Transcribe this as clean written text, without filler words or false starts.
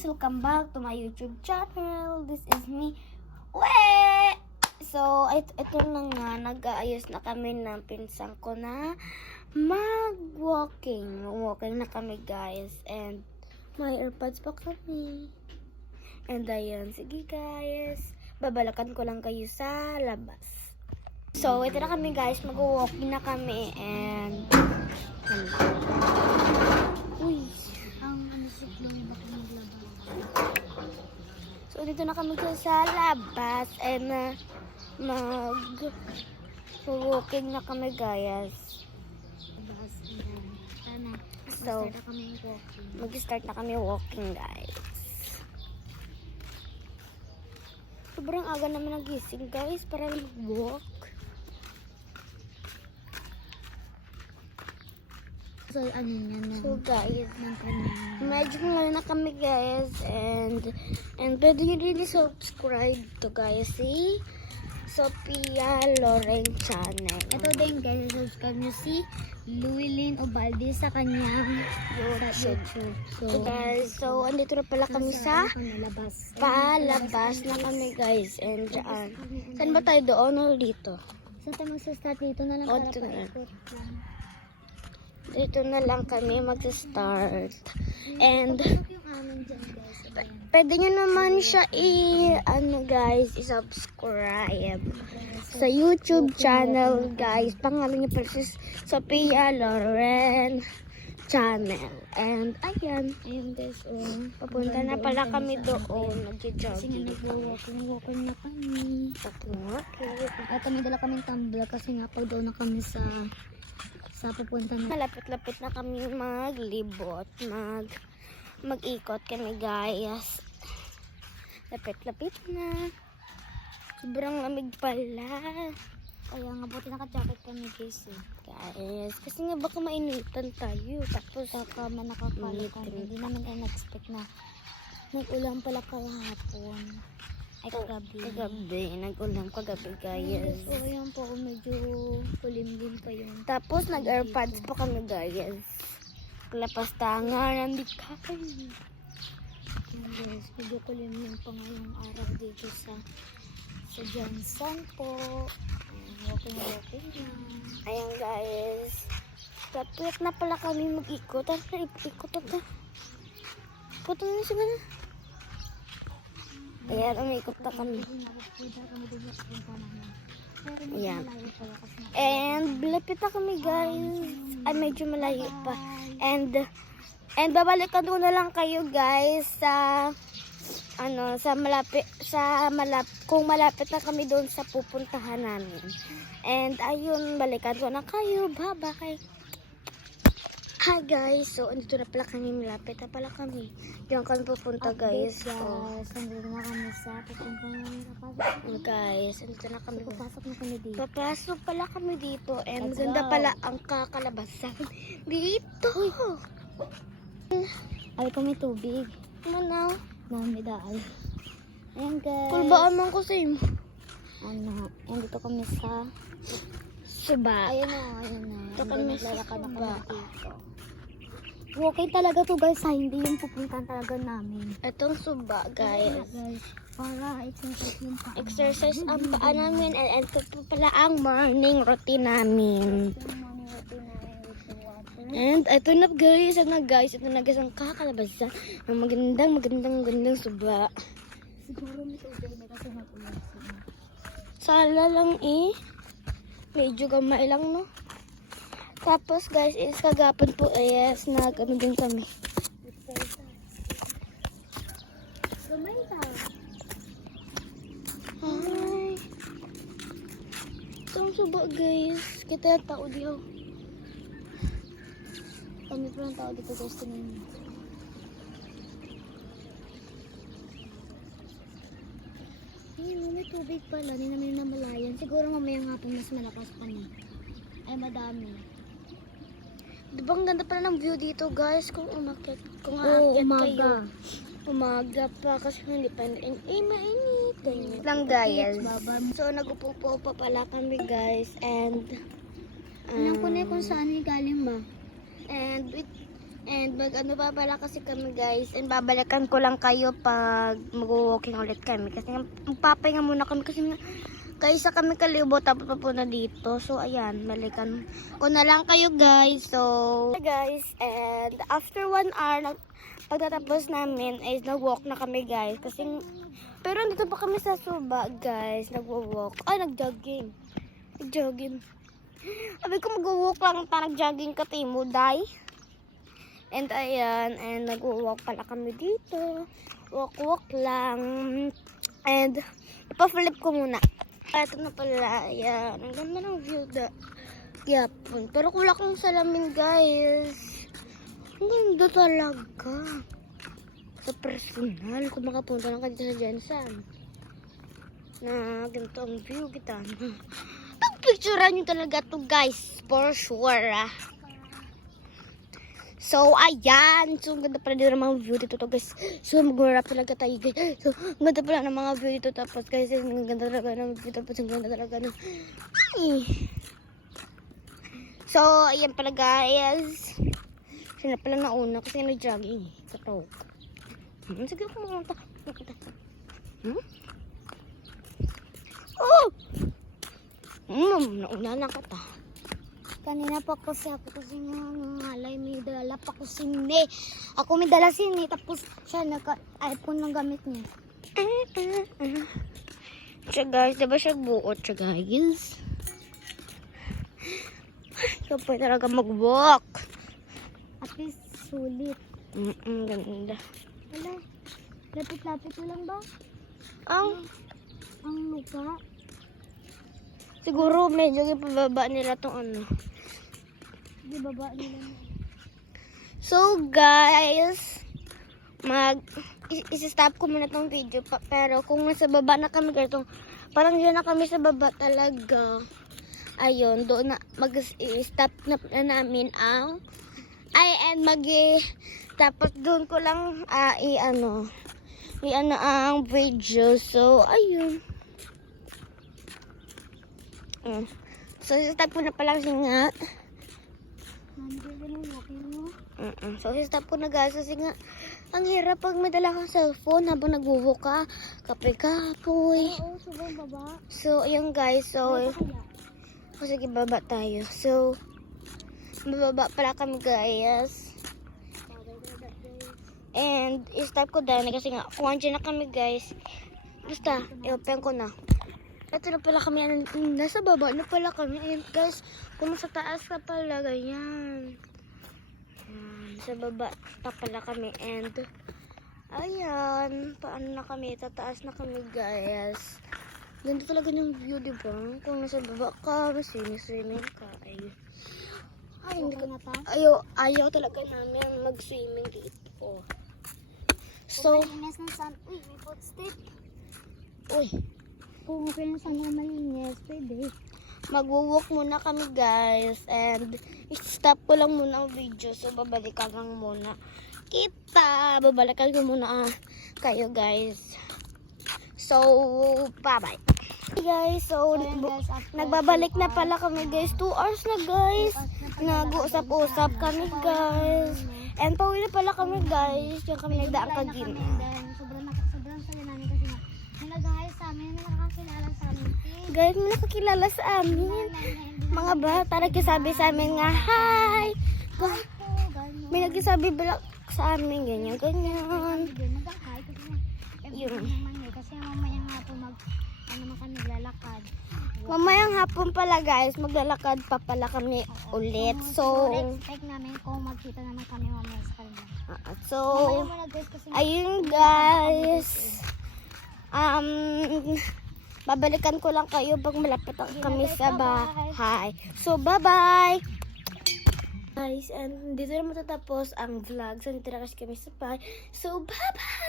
guys! Welcome back to my YouTube channel. This is me. Weh! So, ito na nga. Nag-aayos na kami ng pinsan ko na mag-walking. Walking na kami, guys. And may earpods pa kami. And ayun, sige guys. Babalakan ko lang kayo sa labas. So, ito na kami, guys. Mag-walking na kami. And uy! So, dito na kami sa labas and mag-walking na kami, guys. So, mag-start na kami walking, guys. Sobrang aga naman nagising, guys, para mag-walk. So, ano yan? So, guys, medyo ngayon na kami, guys, and pwede nyo rin subscribe to, guys, si Sophia Loren channel. Ito din, guys, subscribe nyo si Luilin Ubaldi sa kanyang YouTube. So, guys, so, andito na pala kami sa palabas na kami, guys, and dyan. Saan ba tayo, doon o dito? Saan tayo magsa-start dito na lang para Dito na. paikot lang. Dito na lang kami mag-start. And Yung amin dyan, guys. pwede nyo naman siya i-subscribe sa YouTube channel, guys. Pangalan niya pala si Sophia Loren channel. And ayan, Guys, papunta na pala kami doon. Kasi nga Nag-jogging. nag-walking na kami. Okay. At may dala kaming tumbler kasi nga pag doon na kami sa pupunta na. Malapit-lapit na kami maglibot, mag-ikot kami, guys. Lapit-lapit na. Sobrang lamig pala. Kaya nga buti naka-jacket kami, guys. Guys, kasi nga baka mainitan tayo. Tapos Saka nakakala kami. Hindi naman tayo na-expect na nag-ulang pala kahapon. Ay, kagabi. Nag-ulam kagabi, guys. So, ayan po, medyo kulimlim pa yun. Tapos nag-airpods pa kami, guys. Lapas tanga, nandito kami. Guys, medyo kulimlim pa ngayong araw dito sa Johnson po. Walking na. Ayan, guys. Tapos na pala kami mag-ikot. Tapos na ikot na. Ikot na siya na. Ayan, umikot na kami. Ayan. And lapit na kami, guys. Ay, medyo malayo pa. And babalikan ko na lang kayo, guys, kung malapit na kami doon sa pupuntahan namin. And ayun, balikan ko na kayo. Bye-bye. Hi, guys. So, andito na pala kami. Malapit na pala kami. Diyan kami pupunta, guys. So, Nandito na kami sa pupunta namin guys, andito na kami. Papasok na kami dito. Papasok pala kami dito. And Let's ganda go. pala ang kakalabasan dito. Ay, kami tubig. Ano? May daan. Ayan, guys. Kulbaan man ko sa iyo. Andito kami sa Suba. ayun na. Ito kami sa Naglalakad na Suba. kami dito. Walking talaga to, guys. Hindi yung pupuntahan talaga namin. Itong suba, guys. Para exercise yung paa. Exercise ang paa namin. And ito po pala ang morning routine namin. And ito na, guys. Ito na, guys. Ito na, guys. Ang kakalabasan. Ang magandang suba. Siguro may tubig na kasi nagulat sila. Sala lang eh. Medyo gamay lang, no? Tapos, guys, is kagapon po, yes, nag-ano din kami. Gamay ka. Ay. Itong suba, guys. Kita yung tao diyo. Kami po ng tao dito, guys. Tingnan niyo. Ayun, may tubig pala. Hindi namin namalayan. Siguro mamayang hapon mas malakas pa na. Ay, madami. Diba ang ganda pala ng view dito, guys? Kung umakyat, kung Oo, aakyat umaga. kayo. Umaga pa kasi hindi pa mainit. Ganyan lang, guys. So, nag-upo pa pala kami, guys. And Alam ko na kung saan galing ba? And And ano pa pala kasi kami guys. And babalikan ko lang kayo pag mag-walking ulit kami. Kasi magpapahinga muna kami kasi kaisa kami kalibot tapos papunta dito. So ayan, balikan ko na lang kayo guys. So guys, and after 1 hour pagtatapos namin is nag-walk na kami guys. Kasi pero dito pa kami sa Suba guys, nag-walk. Ay, nag-jogging. Sabi ko mag-walk lang, parang nag-jogging ka timo, day. And ayan, and nag-walk pala kami dito. Walk lang. And ipa-flip ko muna. Ito na pala, ayan. Ang ganda ng view yapon. Pero kulang kong salamin guys. Ang ganda talaga. Sa personal, kung makapunta lang kayo sa Jensen. Na ganito ang view kita. Pag-picturean nyo talaga to guys. For sure. So, ayan. So, ang ganda pala dito ng mga view dito to guys. So, mag-wrap talaga tayo guys. So, ang ganda pala ng mga view dito. Tapos guys, ang ganda talaga ng view. Tapos ang ganda talaga ng... Ay! So, ayan pala guys. Siya na pala nauna kasi nag-jogging. Katawag. Sige ako mamunta. Oh! Nauna na ka ta. Kanina pa kasi ngalay may dala pa ko sini. Ako may dala sini tapos siya naka-iPhone ng gamit niya. Siya guys, diba siya buot siya guys? Ikaw pa talaga mag-walk. At least sulit. Ganda. Wala. Lapit-lapit mo lang ba? Ang lupa. Siguro medyo ipababa nila tong ano. Di baba nila. So guys, isi-stop ko muna tong video pero kung nasa baba na kami ganito, parang dyan na kami sa baba talaga. Ayun, doon na mag-stop na namin ang tapos doon ko lang i-ano ang video. So ayun. So stop ko na pala kasi nga. So stop ko na guys kasi nga ang hirap pag may dala kang cellphone habang nagbubuka ka. Kapoy. Oo, sobrang baba. So ayun guys. So sige, baba tayo. So bababa pala kami guys. And i-stop ko dahil kasi nga kung andyan na kami guys. Basta, i-open ko na. Ito na pala kami. Nasa baba na pala kami. Ayun guys, kung sa taas ka pala, ganyan. Sa baba pa pala kami. And ayan, paano na kami? Tataas na kami guys. Ganda talaga ng view, diba? Kung nasa baba ka, swimming ka. Ayun. Ay, hindi ko na pa. Ayaw talaga namin mag-swimming dito. So, malinis ng sand. Uy, may footstep. Uy, Kung okay na sand na malinis, pwede. magwo-walk muna kami guys. And stop ko lang muna ang video. So, babalikan lang muna babalikan ko muna kayo guys. So, bye-bye. Hey guys, so nagbabalik na pala kami guys. 2 hours na guys. Nag-uusap-usap kami guys. And pauwi na pala kami guys. Yung kami nagdaan kagina. Sobrang saya namin kasi may nag-ayos sa amin, may nakakilala sa amin. Guys, may nakakilala sa amin. Mga bata nagsasabi sa amin nga, hi! May nagsasabi sa amin, ganyan. Yun. Kasi mamayang hapon kami naglalakad. Mamayang hapon pala guys, maglalakad pa pala kami ulit. So, expect namin kung magkita naman kami mamaya sa kanila. so, Mamaya muna guys kasi ayun guys. Babalikan ko lang kayo pag malapit na kami sa bahay. So, bye-bye! Guys, and dito na matatapos ang vlog. So, dito na kasi kami sa bahay. So, bye-bye!